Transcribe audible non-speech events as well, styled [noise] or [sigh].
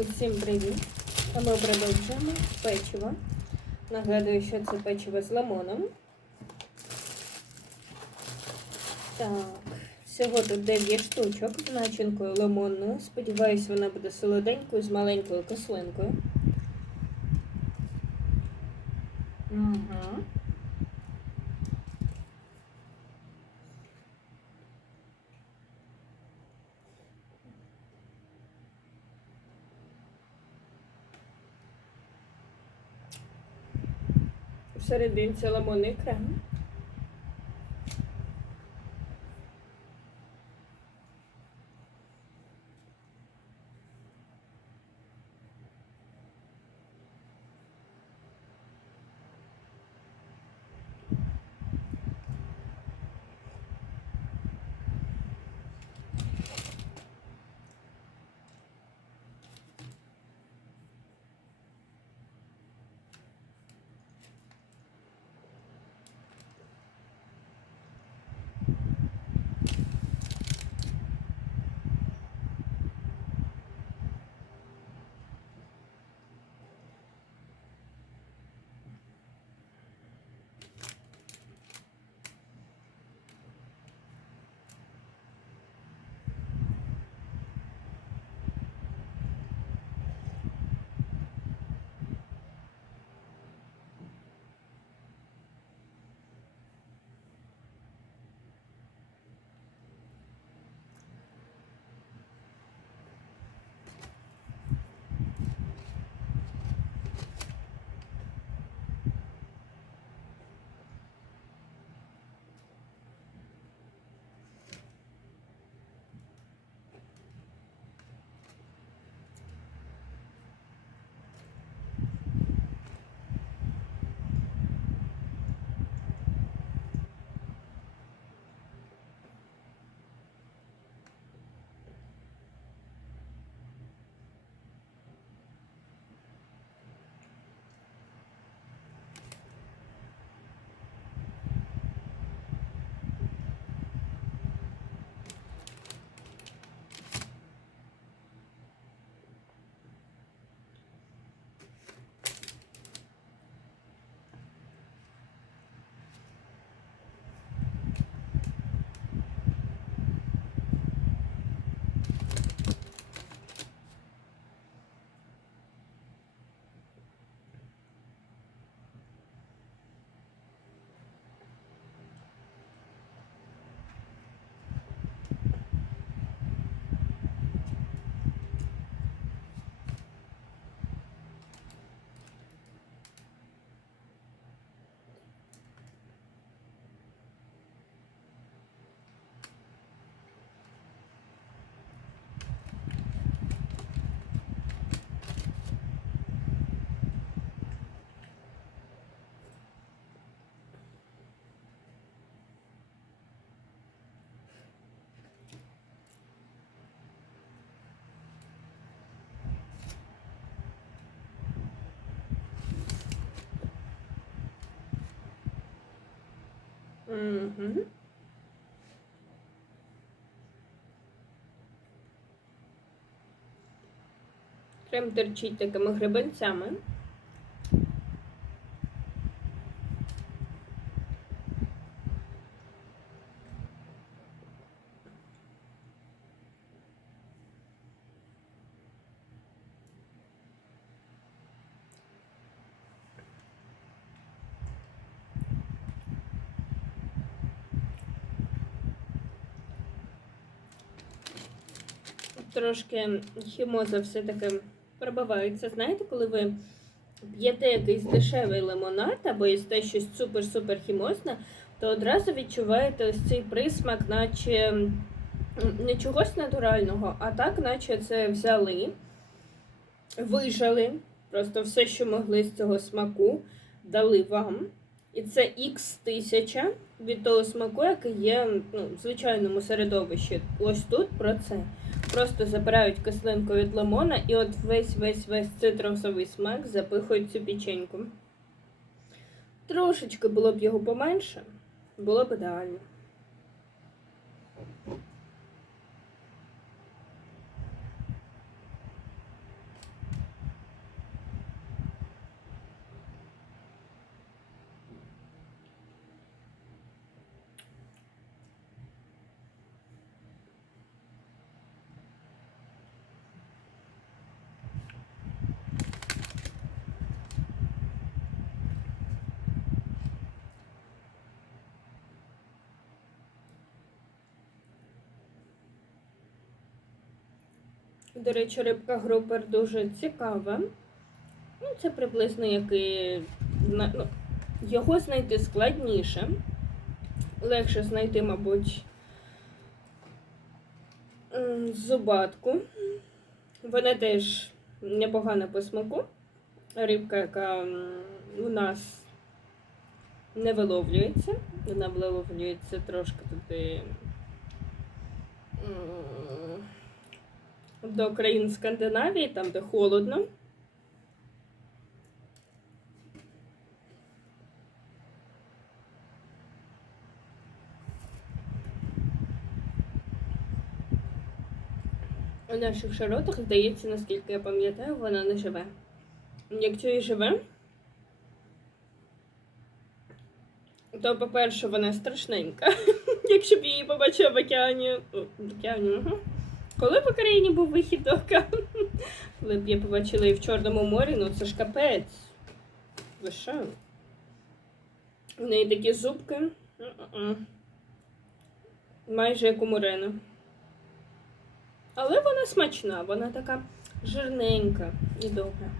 Усім привіт! Ми продовжуємо печиво. Нагадую, що це печиво з лимоном. Так, всього тут 9 штучок з начинкою лимонною. Сподіваюсь, вона буде солоденькою з маленькою кислинкою. Угу. Всерединці лимонний крем. Угу. Крем торчить такими гребенцями. Трошки хімоза все-таки пробивається. Знаєте, коли ви п'єте якийсь дешевий лимонад або їсте щось супер-супер хімозне, то одразу відчуваєте ось цей присмак, наче не чогось натурального, а так, наче це взяли, вижали просто все, що могли з цього смаку, дали вам. І це Х тисяча від того смаку, який є ну, в звичайному середовищі. Ось тут про це. Просто забирають кислинку від лимона і от весь весь весь цитрусовий смак запихують цю печеньку. Трошечки було б його поменше, було б ідеально. До речі, рибка групер дуже цікава. Ну, це приблизно як і на- ну, його знайти складніше. Легше знайти, мабуть, зубатку. Вона теж непогана по смаку. Рибка, яка у нас не виловлюється. Вона виловлюється трошки туди до країн Скандинавії, там, де холодно. У наших широтах, здається, наскільки я пам'ятаю, вона не живе. Якщо і живе, то, по-перше, вона страшненька. [laughs] Якщо б її побачив в океані. В океані, угу. Коли в Україні був вихід до? Коли [laughs] б я побачила і в Чорному морі, ну це ж капець. Ви що? В неї такі зубки. Майже як у Мурена. Але вона смачна, вона така жирненька і добра.